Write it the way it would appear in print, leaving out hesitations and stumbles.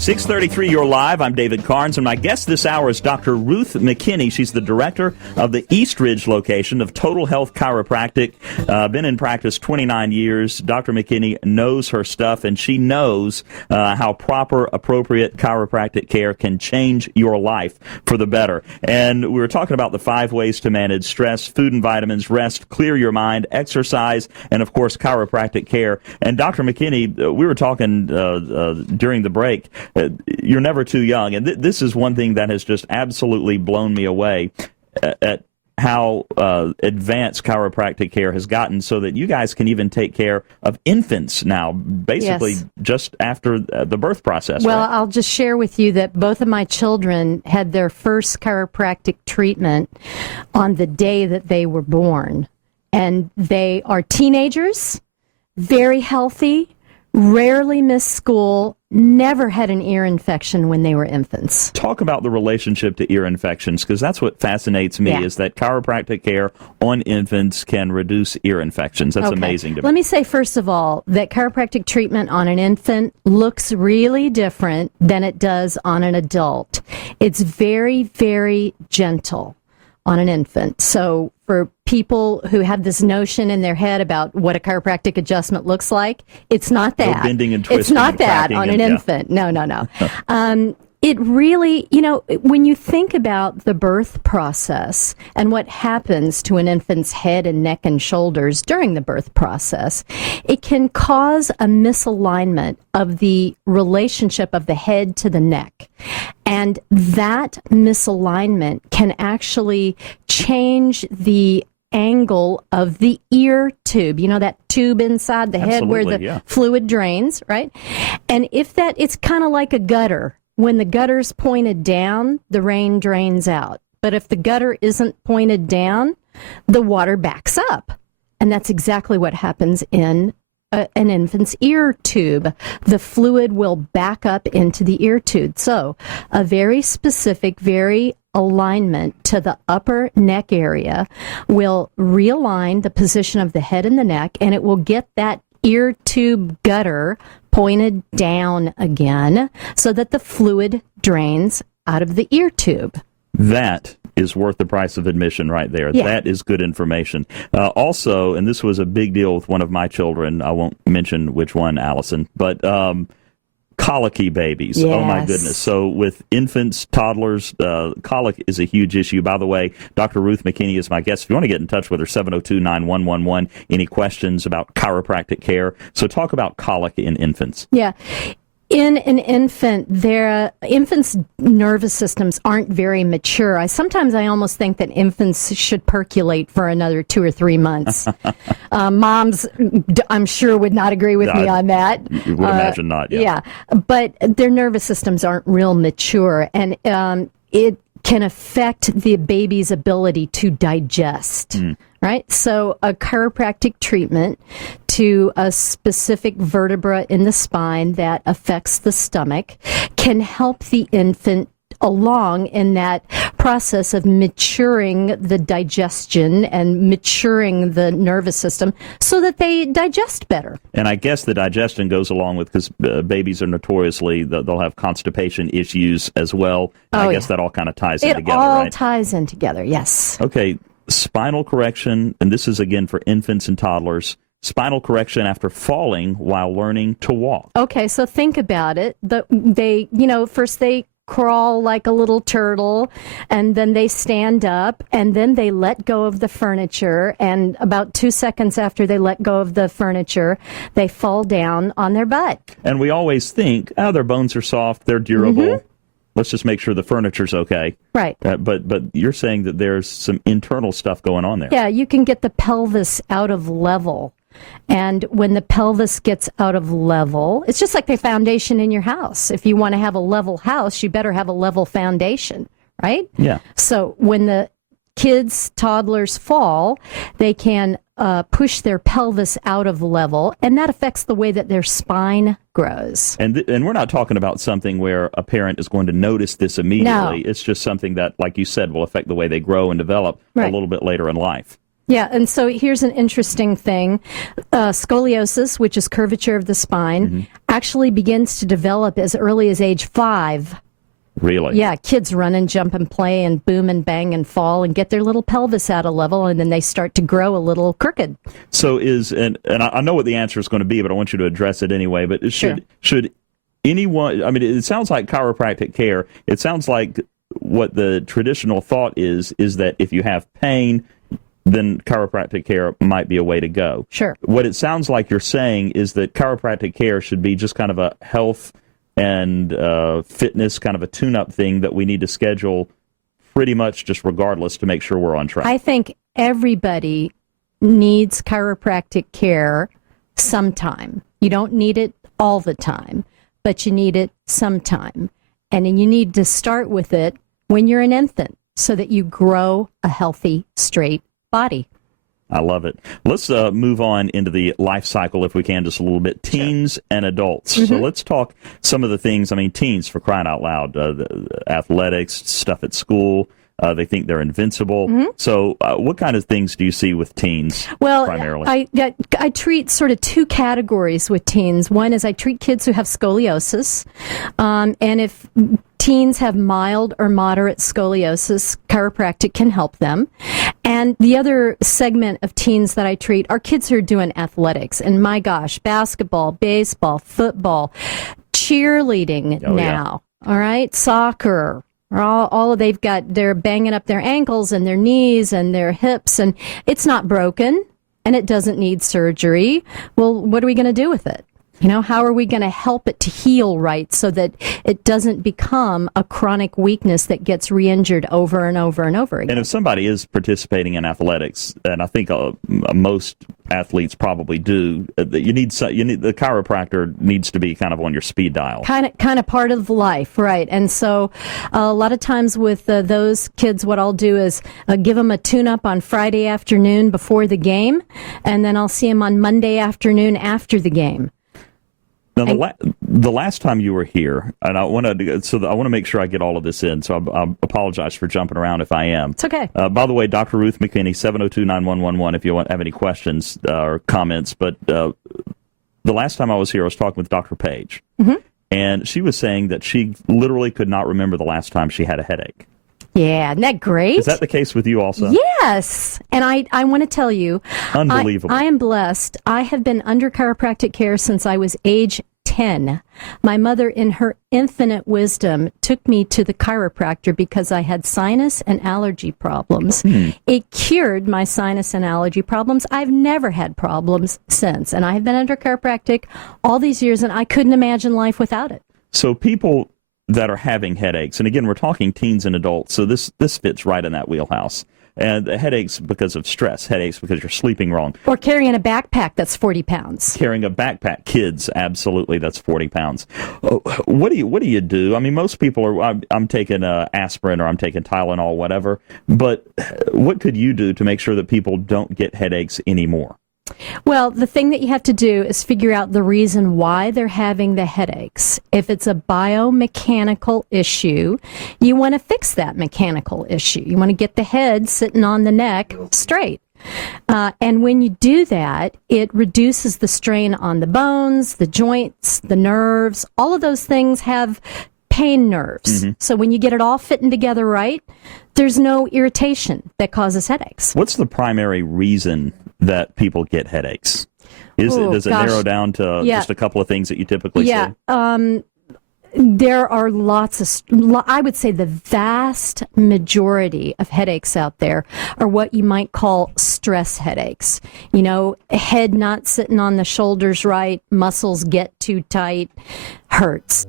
6:33, you're live. I'm David Carnes, and my guest this hour is Dr. Ruth McKinney. She's the director of the East Ridge location of Total Health Chiropractic. Been in practice 29 years. Dr. McKinney knows her stuff, and she knows how proper, appropriate chiropractic care can change your life for the better. And we were talking about the 5 ways to manage stress: food and vitamins, rest, clear your mind, exercise, and, of course, chiropractic care. And Dr. McKinney, we were talking during the break. You're never too young, and this is one thing that has just absolutely blown me away at how advanced chiropractic care has gotten, so that you guys can even take care of infants now, basically just after the birth process. Well, right? I'll just share with you that both of my children had their first chiropractic treatment on the day that they were born, and they are teenagers, very healthy, rarely missed school, never had an ear infection when they were infants. Talk about the relationship to ear infections, because that's what fascinates me, is that chiropractic care on infants can reduce ear infections. That's amazing to me. Let me say, first of all, that chiropractic treatment on an infant looks really different than it does on an adult. It's very, very gentle on an infant. So for people who have this notion in their head about what a chiropractic adjustment looks like, it's not that. No bending and twisting. It's not that on an infant. No. It really, when you think about the birth process and what happens to an infant's head and neck and shoulders during the birth process, it can cause a misalignment of the relationship of the head to the neck. And that misalignment can actually change the angle of the ear tube. You know, that tube inside the head where the fluid drains, right? And if it's kind of like a gutter. When the gutter's pointed down, the rain drains out. But if the gutter isn't pointed down, the water backs up. And that's exactly what happens in an infant's ear tube. The fluid will back up into the ear tube. So a very specific, very alignment to the upper neck area will realign the position of the head and the neck, and it will get that ear tube gutter pointed down again so that the fluid drains out of the ear tube. That is worth the price of admission right there. Yeah. That is good information. Also, and this was a big deal with one of my children, I won't mention which one, Allison, but colicky babies. Yes. Oh, my goodness. So with infants, toddlers, colic is a huge issue. By the way, Dr. Ruth McKinney is my guest. If you want to get in touch with her, 702-9111. Any questions about chiropractic care? So talk about colic in infants. Yeah. In an infant, infants' nervous systems aren't very mature. Sometimes I almost think that infants should percolate for another 2 or 3 months. Moms, I'm sure, would not agree with me on that. You would imagine not, yeah. But their nervous systems aren't real mature, and it can affect the baby's ability to digest. Right? So a chiropractic treatment to a specific vertebra in the spine that affects the stomach can help the infant along in that process of maturing the digestion and maturing the nervous system so that they digest better. And I guess the digestion goes along with, because babies are notoriously, they'll have constipation issues as well. I guess that all kind of ties in together, right? It all ties in together, yes. Okay. Spinal correction, and this is again for infants and toddlers, spinal correction after falling while learning to walk. Okay, so think about it. First they crawl like a little turtle, and then they stand up, and then they let go of the furniture, and about 2 seconds after they let go of the furniture, they fall down on their butt. And we always think, their bones are soft, they're durable. Mm-hmm. Let's just make sure the furniture's okay. Right. But you're saying that there's some internal stuff going on there. Yeah, you can get the pelvis out of level. And when the pelvis gets out of level, it's just like the foundation in your house. If you want to have a level house, you better have a level foundation, right? Yeah. So when the kids, toddlers fall, they can push their pelvis out of level, and that affects the way that their spine grows. And we're not talking about something where a parent is going to notice this immediately. No. It's just something that, like you said, will affect the way they grow and develop a little bit later in life. Yeah, and so here's an interesting thing. Scoliosis, which is curvature of the spine, actually begins to develop as early as age 5. Really? Yeah, kids run and jump and play and boom and bang and fall and get their little pelvis out of level, and then they start to grow a little crooked. So and I know what the answer is going to be, but I want you to address it anyway. But should anyone, I mean, it sounds like chiropractic care, it sounds like what the traditional thought is that if you have pain, then chiropractic care might be a way to go. Sure. What it sounds like you're saying is that chiropractic care should be just kind of a health and fitness kind of a tune-up thing that we need to schedule pretty much just regardless to make sure we're on track. I think everybody needs chiropractic care sometime. You don't need it all the time, but you need it sometime. And then you need to start with it when you're an infant so that you grow a healthy, straight body. I love it. Let's move on into the life cycle, if we can, just a little bit. Teens and adults. So let's talk some of the things. I mean, teens, for crying out loud, athletics, stuff at school. They think they're invincible. So what kind of things do you see with teens primarily? I treat sort of 2 categories with teens. One is I treat kids who have scoliosis. And if teens have mild or moderate scoliosis, chiropractic can help them. And the other segment of teens that I treat are kids who are doing athletics. And my gosh, basketball, baseball, football, cheerleading now, all right, soccer. They're banging up their ankles and their knees and their hips, and it's not broken and it doesn't need surgery. Well, what are we going to do with it? You know, how are we going to help it to heal right so that it doesn't become a chronic weakness that gets re-injured over and over and over again? And if somebody is participating in athletics, and I think most athletes probably do, you need the chiropractor needs to be kind of on your speed dial. Kind of part of life, right? And so a lot of times with those kids, what I'll do is give them a tune-up on Friday afternoon before the game, and then I'll see them on Monday afternoon after the game. Now, the last time you were here, and I want to make sure I get all of this in, so I apologize for jumping around if I am. It's okay. By the way, Dr. Ruth McKinney, 702-9111, if you have any questions or comments. But the last time I was here, I was talking with Dr. Page, and she was saying that she literally could not remember the last time she had a headache. Yeah, isn't that great? Is that the case with you also? Yes. And I want to tell you, unbelievable. I am blessed. I have been under chiropractic care since I was age 10. My mother, in her infinite wisdom, took me to the chiropractor because I had sinus and allergy problems. It cured my sinus and allergy problems. I've never had problems since. And I have been under chiropractic all these years, and I couldn't imagine life without it. So people that are having headaches, and again, we're talking teens and adults, so this fits right in that wheelhouse. And headaches because of stress, headaches because you're sleeping wrong. Or carrying a backpack that's 40 pounds. Carrying a backpack, kids, absolutely, that's 40 pounds. What do you do? I mean, most people are, I'm taking aspirin or I'm taking Tylenol, whatever, but what could you do to make sure that people don't get headaches anymore? Well, the thing that you have to do is figure out the reason why they're having the headaches. If it's a biomechanical issue, you want to fix that mechanical issue. You want to get the head sitting on the neck straight. And when you do that, it reduces the strain on the bones, the joints, the nerves. All of those things have pain nerves. So when you get it all fitting together right, there's no irritation that causes headaches. What's the primary reason that people get headaches? Does it narrow down to just a couple of things that you typically see? There are I would say the vast majority of headaches out there are what you might call stress headaches. You know, head not sitting on the shoulders right, muscles get too tight, hurts.